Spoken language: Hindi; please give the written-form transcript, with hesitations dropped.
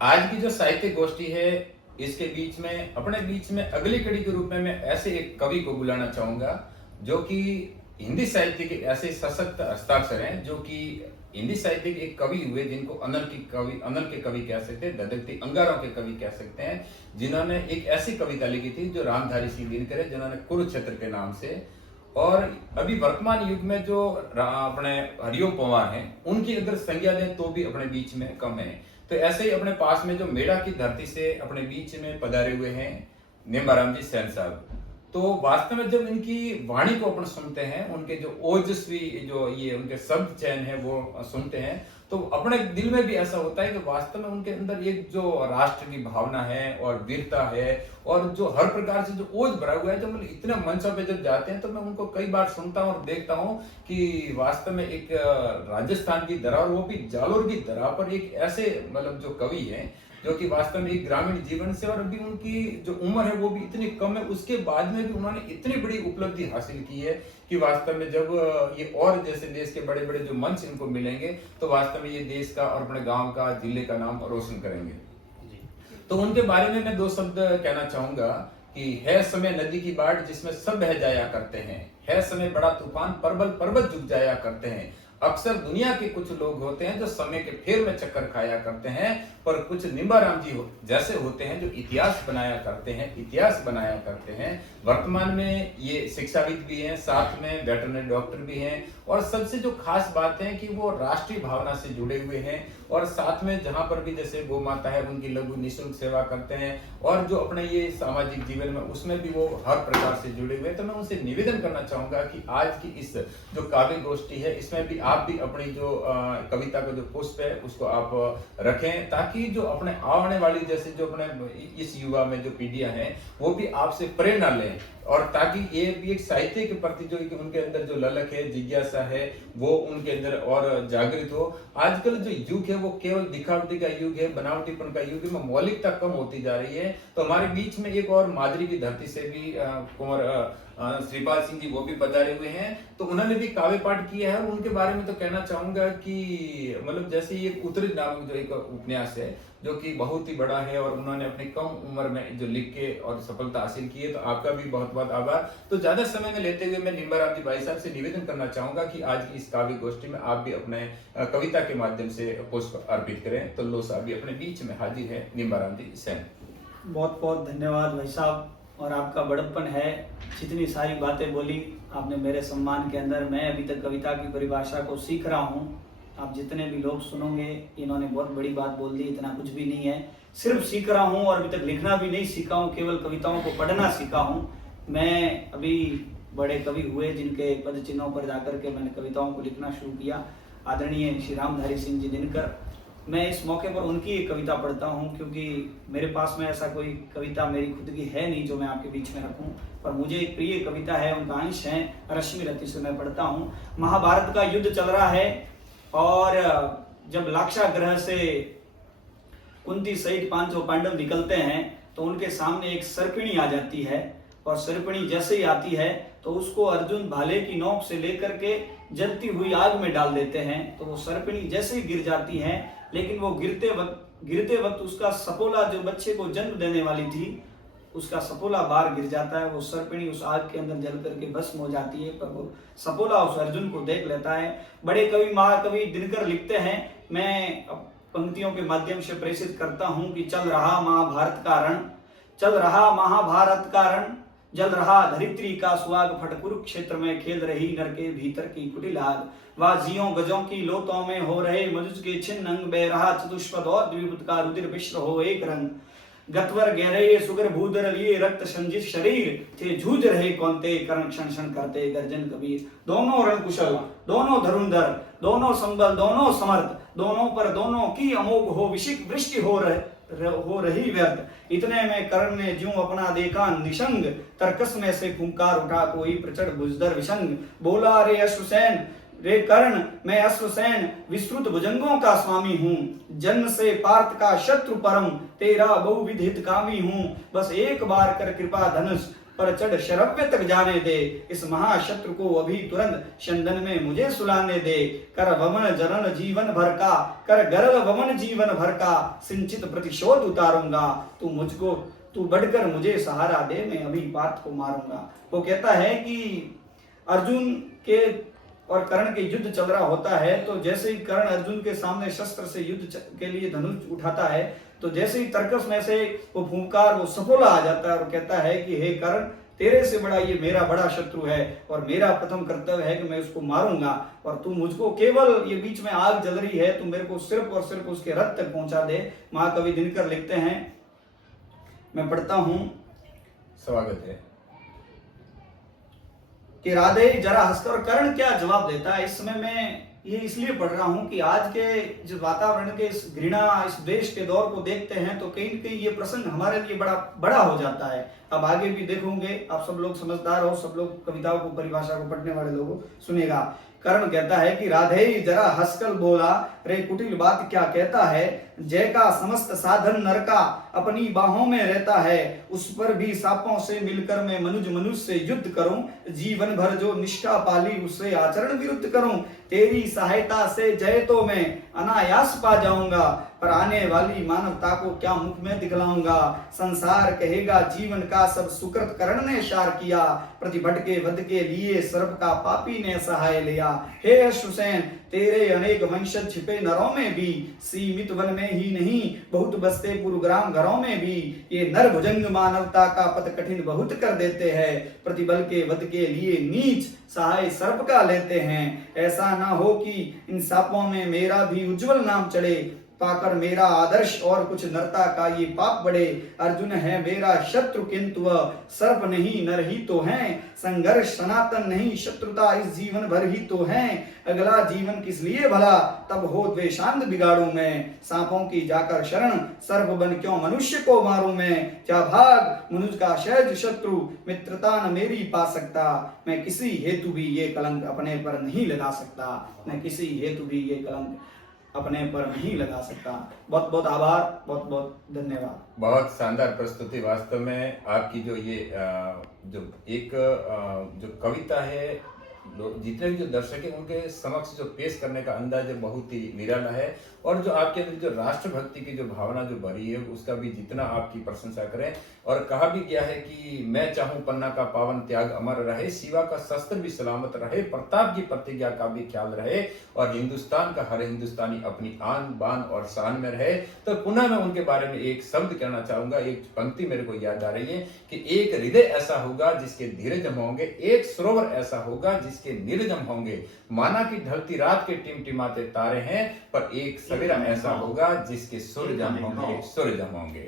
आज की जो साहित्य गोष्ठी है, इसके बीच में अपने बीच में अगली कड़ी के रूप में मैं ऐसे एक कवि को बुलाना चाहूंगा जो कि हिंदी साहित्य के ऐसे सशक्त हस्ताक्षर हैं, जो कि हिंदी साहित्य के एक कवि हुए जिनको अनल के कवि कह सकते हैं, धधकती अंगारों के कवि कह सकते हैं, जिन्होंने एक ऐसी कविता लिखी थी जो रामधारी सिंह दिनकर है, जिन्होंने कुरुक्षेत्र के नाम से। और अभी वर्तमान युग में जो अपने हरिओम पवार हैं, उनकी अगर संज्ञा लें तो भी अपने बीच में कम है। तो ऐसे ही अपने पास में जो मेड़ा की धरती से अपने बीच में पधारे हुए हैं निम्बाराम जी सेन साहब। तो वास्तव में जब इनकी वाणी को अपन सुनते हैं, उनके जो ओजस्वी जो ये उनके शब्द चयन है वो सुनते हैं, तो अपने दिल में भी ऐसा होता है कि वास्तव में उनके अंदर एक जो राष्ट्र की भावना है और वीरता है, और जो हर प्रकार से जो ओज भरा हुआ है, जो मतलब इतने मंचों पे जब जाते हैं तो मैं उनको कई बार सुनता हूँ और देखता हूँ कि वास्तव में एक राजस्थान की धरा, और वो भी जालोर की धरा पर एक ऐसे मतलब जो कवि है जो कि वास्तव में एक ग्रामीण जीवन से, और अभी उनकी जो उम्र है वो भी इतनी कम है, उसके बाद में भी उन्होंने इतनी बड़ी उपलब्धि हासिल की है कि वास्तव में जब ये और जैसे देश के बड़े बड़े जो मंच इनको मिलेंगे तो वास्तव में ये देश का और अपने गांव का, जिले का नाम रोशन करेंगे। तो उनके बारे में मैं दो शब्द कहना चाहूंगा कि है समय नदी की बाढ़ जिसमें सब बह जाया करते हैं, है समय बड़ा तूफान पर्वत झुक जाया करते हैं। अक्सर दुनिया के कुछ लोग होते हैं जो समय के फेर में चक्कर खाया करते हैं, पर कुछ निम्बाराम जी जैसे होते हैं जो इतिहास बनाया करते हैं, इतिहास बनाया करते हैं। वर्तमान में ये शिक्षाविद भी हैं, साथ में वेटरनरी डॉक्टर भी हैं, और सबसे जो खास बात है कि वो राष्ट्रीय भावना से जुड़े हुए हैं, और साथ में जहां पर भी जैसे गौ माता है उनकी लघु निःशुल्क सेवा करते हैं, और जो अपने ये सामाजिक जीवन में उसमें भी वो हर प्रकार से जुड़े हुए हैं। तो मैं उनसे निवेदन करना चाहूंगा कि आज की इस जो काव्य गोष्ठी है, इसमें भी आप भी अपनी जो कविता का जो पुष्प है उसको आप रखें, ताकि जो अपने आने वाली जैसे जो अपने इस युवा में जो पीढ़ियां हैं वो भी आपसे प्रेरणा लें, और ताकि ये भी एक साहित्य के प्रति जो उनके अंदर जो ललक है, जिज्ञासा है, वो उनके अंदर और जागृत हो। आजकल जो युग है वो केवल दिखावटी का युग है, बनावटीपन का युग है, मौलिकता कम होती जा रही है। तो हमारे बीच में एक और मादरी की धरती से भी कुंवर श्रीपाल सिंह जी वो भी पधारे हुए हैं, तो उन्होंने भी काव्य पाठ किया है। उनके बारे में तो कहना चाहूंगा कि मतलब जैसे ये उत्तरी नामक जो एक उपन्यास है जो कि बहुत ही बड़ा है, और उन्होंने अपनी कम उम्र में जो लिख के और सफलता हासिल की है, तो आपका भी बहुत बहुत आभार। तो ज्यादा समय में लेते हुए मैं निम्बाराम जी भाई साहब से निवेदन करना चाहूंगा कि आज की इस काव्य गोष्ठी में आप भी अपने कविता के माध्यम से पुष्प अर्पित करें। तो लो साहब भी अपने बीच में हाजिर है, निम्बाराम जी सेन। बहुत बहुत धन्यवाद भाई साहब, और आपका बड़प्पन है, जितनी सारी बातें बोली आपने मेरे सम्मान के अंदर। मैं अभी तक कविता की परिभाषा को सीख रहा हूँ, आप जितने भी लोग सुनोगे इन्होंने बहुत बड़ी बात बोल दी, इतना कुछ भी नहीं है, सिर्फ सीख रहा हूँ। और अभी तक लिखना भी नहीं सीखा हूँ, केवल कविताओं को पढ़ना सीखा हूँ। मैं अभी बड़े कवि हुए जिनके पद चिन्हों पर जाकर के मैंने कविताओं को लिखना शुरू किया, आदरणीय श्री रामधारी सिंह जी दिनकर। मैं इस मौके पर उनकी एक कविता पढ़ता हूँ, क्योंकि मेरे पास में ऐसा कोई कविता मेरी खुद की है नहीं जो मैं आपके बीच में रखूँ, पर मुझे एक प्रिय कविता है, उनका अंश है, रश्मि रति से मैं पढ़ता हूँ। महाभारत का युद्ध चल रहा है, और जब लाक्षागृह से कुंती सहित 500 पांडव निकलते हैं तो उनके सामने एक सर्पिणी आ जाती है, और सर्पिणी जैसे ही आती है तो उसको अर्जुन भाले की नोक से लेकर के जलती हुई आग में डाल देते हैं। तो वो सर्पिणी जैसे ही गिर जाती है, लेकिन वो गिरते वक्त उसका सपोला जो बच्चे को जन्म देने वाली थी, उसका सपोला बाहर गिर जाता है। वो सर्पिणी उस आग के अंदर जल करके भस्म हो जाती है, पर वो सपोला उस अर्जुन को देख लेता है। बड़े कवि महाकवि दिनकर लिखते हैं, मैं पंक्तियों के माध्यम से प्रेषित करता हूं कि चल रहा महाभारत का रण, चल रहा महाभारत का रण, जल रहा धरित्री का सुहाग, फट कुरुक्षेत्र में खेल रही नर के भीतर की कुटिल आग। वाजियों गजों की लोतों में हो रहे मनुज के छिन्न अंग, बह रहा चतुष्पद और द्विबुत का रुधिर मिश्र हो एक रंग। गतवर गहरे सुगर भूधर लिए रक्त संजित शरीर, थे जूझ रहे कौनते करण क्षण क्षण करते गर्जन कबीर। दोनों रण कुशल, दोनों धरुंधर, दोनों संबल, दोनों समर्थ, दोनों पर दोनों की अमोघ हो विशिक वृष्टि हो रही व्यर्थ। इतने में कर्ण ने ज्यों अपना देखा निशंग, तर्कस में से फुंकार उठा कोई प्रचंड भुजधर विशंग। बोला रे अश्वसेन, रे कर्ण, मैं अश्वसेन विस्तृत भुजंगों का स्वामी हूँ, जन्म से पार्थ का शत्रु परम, तेरा बहुविध हितकामी हूँ। बस एक बार कर कृपा धनुष पर चढ़ शरव्य तक जाने दे। इस महाशत्रु को अभी तुरंत चंदन में मुझे सुलाने दे। कर वमन जरन जीवन भर का, कर गरल वमन जीवन भर का, सिंचित प्रतिशोध उतारूंगा। तू बढ़कर मुझे सहारा दे, मैं अभी बात को मारूंगा। वो कहता है कि अर्जुन के और कर्ण के युद्ध चल रहा होता है, तो जैसे ही कर्ण अर्जुन के सामने शस्त्र से युद्ध के लिए धनुष उठाता है, तो जैसे ही तर्कस में से वो फूंकार वो सफोला आ जाता है और कहता है कि हे कर्ण, तेरे से बड़ा ये मेरा बड़ा शत्रु है और मेरा प्रथम कर्तव्य है कि मैं उसको मारूंगा, और तू मुझको केवल ये बीच में आग जल रही है, तू मेरे को सिर्फ और सिर्फ उसके रथ तक पहुंचा दे। महाकवि दिनकर लिखते हैं, मैं पढ़ता हूं, स्वागत है कि राधे जरा हंसकर। कर्ण क्या जवाब देता है, इस समय मैं ये इसलिए पढ़ रहा हूं कि आज के जो वातावरण के इस घृणा इस द्वेष के दौर को देखते हैं तो कहीं न कहीं ये प्रसंग हमारे लिए बड़ा बड़ा हो जाता है। अब आगे भी देखोगे, आप सब लोग समझदार हो, सब लोग कविताओं को परिभाषा को पढ़ने वाले लोगों सुनेगा। कर्ण कहता है कि राधे जरा हंसकर बोला, रे कुटिल बात क्या कहता है। जय का समस्त साधन नर का अपनी बाहों में रहता है। उस पर भी सांपों से मिलकर मैं मनुष्य से युद्ध करूं। जीवन भर जो निष्ठा पाली उससे आचरण विरुद्ध करूं। तेरी सहायता से जय तो मैं अनायास पा जाऊंगा, पर आने वाली मानवता को क्या मुख में दिखलाऊंगा। संसार कहेगा जीवन का सब सुकृत कर्ण ने शार किया। प्रतिभट के वध के लिए सर्प का पापी ने सहाय लिया। हे अश्वसेन, तेरे अनेक वंशज छिपे नरों में भी, सीमित वन में ही नहीं बहुत बसते पुरग्राम घरों में भी। ये नर भुजंग मानवता का पथ कठिन बहुत कर देते हैं। प्रतिबल के वध के लिए नीच सहाय सर्प का लेते हैं। ऐसा ना हो कि इन सांपों में मेरा भी उज्जवल नाम चढ़े। पाकर मेरा आदर्श और कुछ नरता का ये पाप बढ़े। अर्जुन है मेरा शत्रु किंतु वह सर्प नहीं नर ही तो है। संघर्ष सनातन नहीं शत्रुता इस जीवन भर ही तो है। अगला जीवन किस लिए भला तब हो द्वेषांध बिगाड़ू मैं। सांपों की जाकर शरण सर्प बन क्यों मनुष्य को मारूं मैं। क्या भाग मनुष्य का सहज शत्रु मित्रता न मेरी पा सकता। मैं किसी हेतु भी ये कलंक अपने पर नहीं लगा सकता। मैं किसी हेतु भी ये कलंक अपने पर नहीं लगा सकता। बहुत बहुत आभार, बहुत बहुत धन्यवाद। बहुत शानदार प्रस्तुति। वास्तव में आपकी जो ये जो एक जो कविता है, जितने भी जो दर्शक हैं उनके समक्ष जो पेश करने का अंदाज है बहुत ही निराला है। और जो आपके अंदर जो राष्ट्रभक्ति की जो भावना जो भरी है उसका भी जितना आपकी प्रशंसा करें। और कहा भी गया है कि मैं चाहूं पन्ना का पावन त्याग अमर रहे, शिवा का शस्त्र भी सलामत रहे, प्रताप की प्रतिज्ञा का भी ख्याल रहे, और हिंदुस्तान का हर हिंदुस्तानी अपनी आन बान और शान में रहे। तो पुनः मैं उनके बारे में एक शब्द कहना चाहूंगा। एक पंक्ति मेरे को याद आ रही है कि एक हृदय ऐसा होगा जिसके धीरे जम होंगे, एक सरोवर ऐसा होगा जिसके निर्जम होंगे। माना कि ढलती रात के टिमटिमाते तारे हैं, पर एक सवेरा ऐसा होगा जिसके सूर्य जम होंगे, सूर्य जम होंगे।